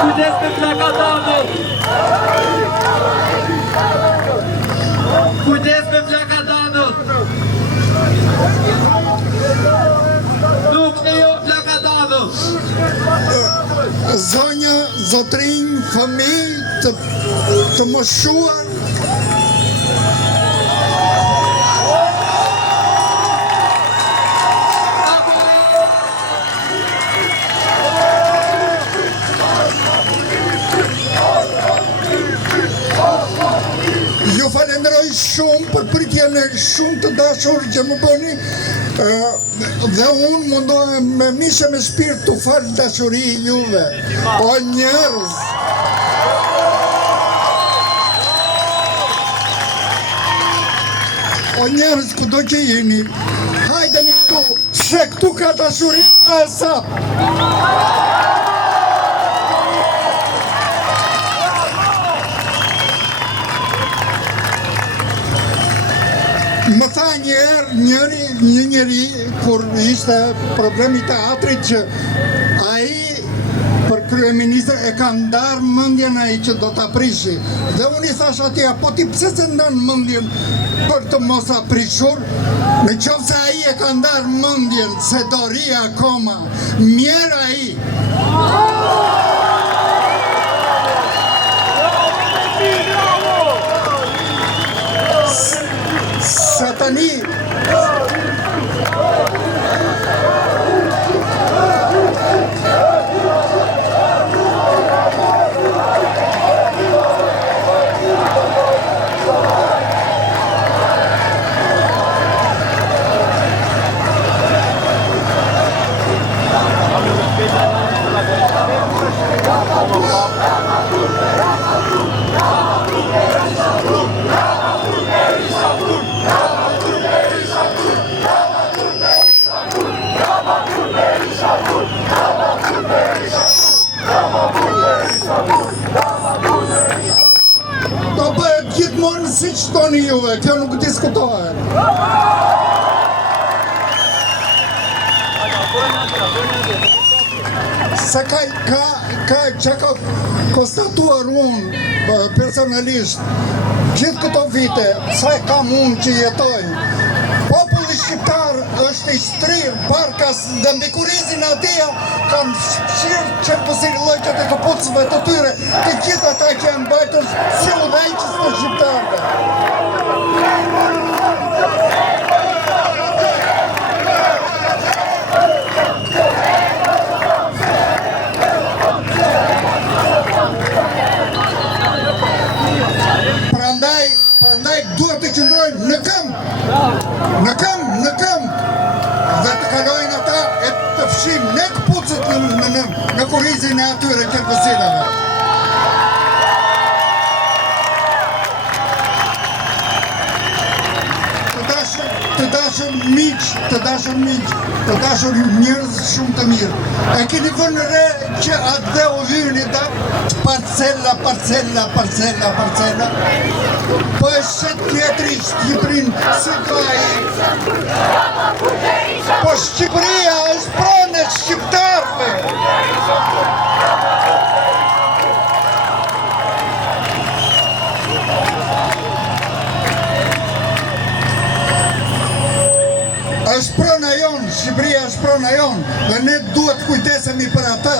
Kujdes me flakatanët! Kujdes me flakatanët! Nuk lejo flakatanët! Zonja, zotrinj, fëmijë të moshuar. Ju falenderoj shumë për pritjen e shumë të dashur që më bëni dhe unë mundohem me mishe me shpirt të fal dashuri juve. O njerëz! O njerëz kudo që jeni, hajdeni këtu, se këtu ka dashuri e sap. Më tha një njeri, kur ishte problemi teatrit, që ai për kryeministër e ka ndarë mendjen ai që do ta prishi. Dhe unë i thash atij, po ti pse se ndan mendjen për të mos aprishur? Në qoftë se ai e ka ndarë mendjen se do ri akoma, mirë ai. Satani. Do bëhet gjithmonë si që toni juve, kjo nuk diskutohet. Se ka që ka konstatuar unë personalisht gjithë këto vite, sa e kam unë që jetoj, populli shqiptar është i shtrirë, barkas dhe mbi kurizin atia kanë shqirë qërpësir lojqët e këpucëve të tyre, të gjithë ata që janë bajtës si udhëheqës të shqiptarëve. Prandaj duhet të qëndrojnë në këmbë, dhe të kalojnë ata e të fshim ne këpucët në kurizin e atyre qërpësirave. Të dashur miq, të dashur njerëz shumë të mirë. E keni vënë re që atë dhe u vyni da parcella. Po e shet tjetëri Shqipërin si ka i. Po Shqipëria është pronë e shqiptarëve. është prona jonë, Shqipëria është prona jonë, dhe ne duhet kujdesemi për ata,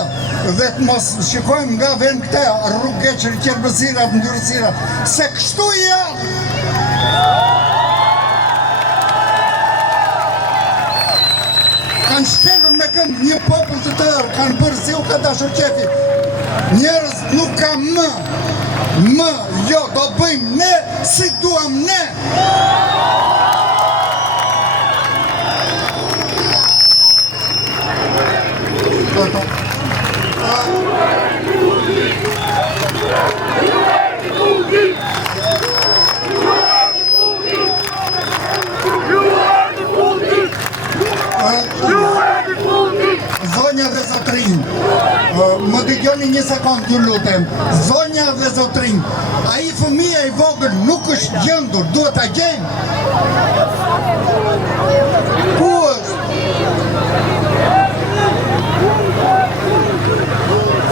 dhe të mos shikojmë nga vend këte rrugë qerbësirat, ndyrësirat, se kështu janë. Kanë shkelur me këmbë një popull të tërë, kanë bërë si u ka dashur qefi. Njerëz nuk ka më, jo, do bëjmë ne si duam ne. Zonja dhe zotrinj, më dëgjoni një sekund ju lutem. Zonja dhe zotrinj, ai fëmia i vogël nuk është gjendur, duhet ta gjejmë. Ku është?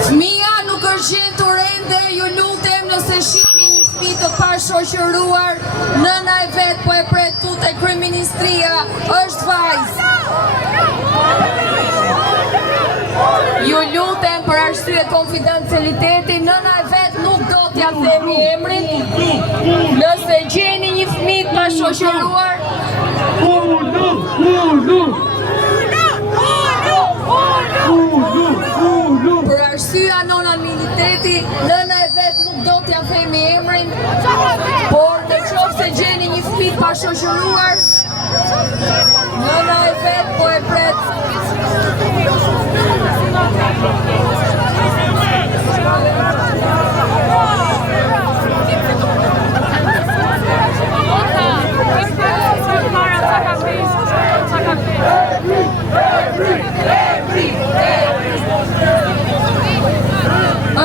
Fëmia nuk është shoqëruar, nëna e vet po e pret tut e kryeministria është vajzë. Ju lutem për arsye konfidencialiteti, nëna e vet nuk do t'ja themi emrin. Nëse gjeni një fëmijë pa shoqëruar, për arsye anonimiteti, nëna e vet nuk do t'ja themi emrin, por në qoftë se gjeni një fëmijë pa shoqëruar, nëna e vet po e pret.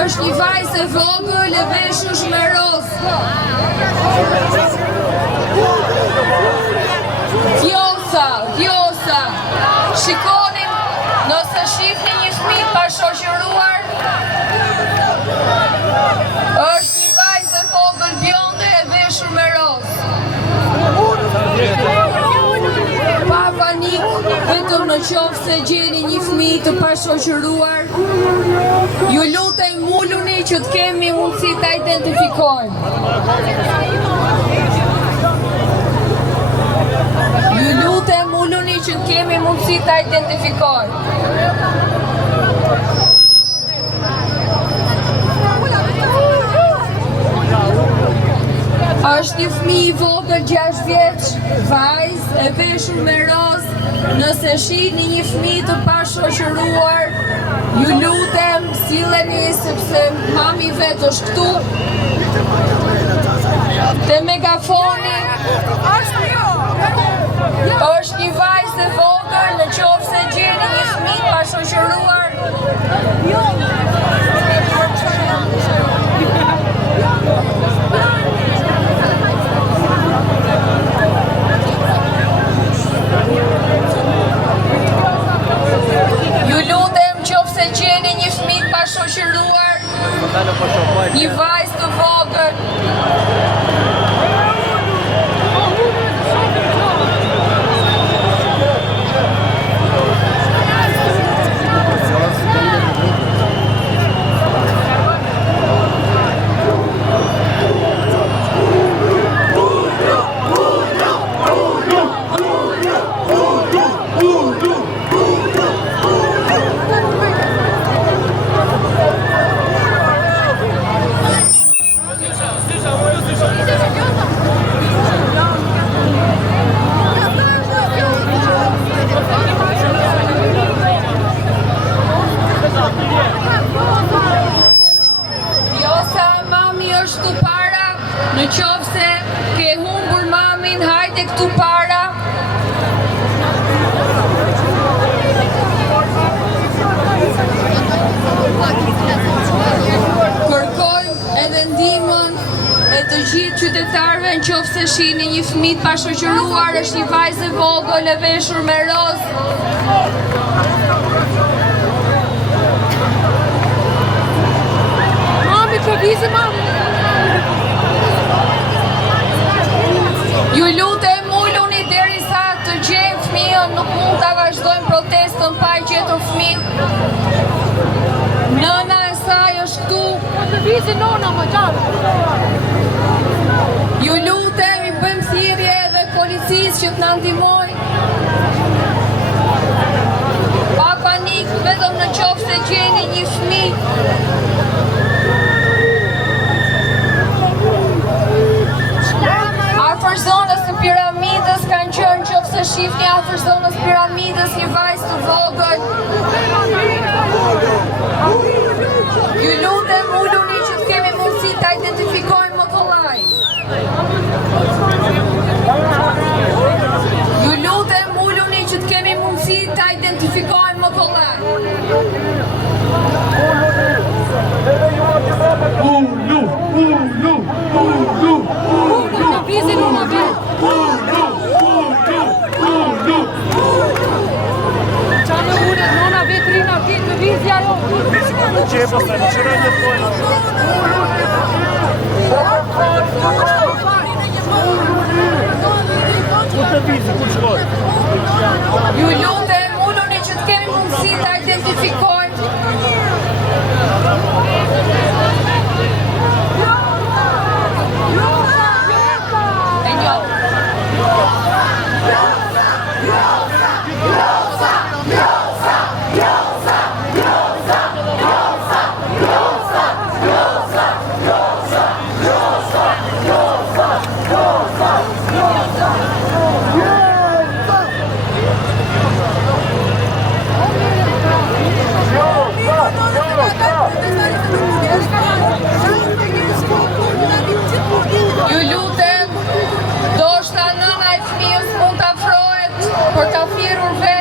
Është një vajzë e vogël e veshur me roz. Vjosa. Shikonin, nëse shihni një fëmijë pa shoqëruar, është një vajzë e vogël bjonde e veshur me roz. Pa panik, vetëm në qoftë se gjeni një fëmijë të pashoqëruar, ju lutem muluni që të kemi mundësi ta identifikojmë. Ju lutem muluni që të kemi mundësi ta identifikojmë. Është një fëmijë i vogël 6 vjeç, vajzë e veshur me roz. Nëse shihni një fëmijë të pashoqëruar, ju lutem silleni sepse mami vet është këtu. Te megafoni është një vajzë e vogël, në qoftë se gjeni një fëmijë pashoqëruar, një vajzë të vogël. Në qoftë se ke humbur mamin, hajde këtu para. Kërkojmë edhe ndihmën e të gjithë qytetarëve në qoftë se shihni një fëmijë të pashoqëruar, është një vajzë e vogël e veshur me roz. Mami, të vizë mami. Ju lutem uluni derisa të gjejmë fëmijën, nuk mund ta vazhdojmë protestën pa gjetur fëmijën. Nëna e saj është këtu. Të vizë nona më qarë. Ju lutem i bëjmë thirrje edhe policisë që të na ndihmojë. Pa panik, vetëm në qoftë se gjeni një fëmijë. Afër zonës së piramidës kanë qenë, nëse shihni afër zonës piramidës, një vajzë të vogël. Ju lutem uluni që të kemi mundësi ta identifikojmë më kollaj. Ju lutem uluni që të kemi mundësi ta identifikojmë më kollaj. C'è posta, non c'era niente. ka thirrur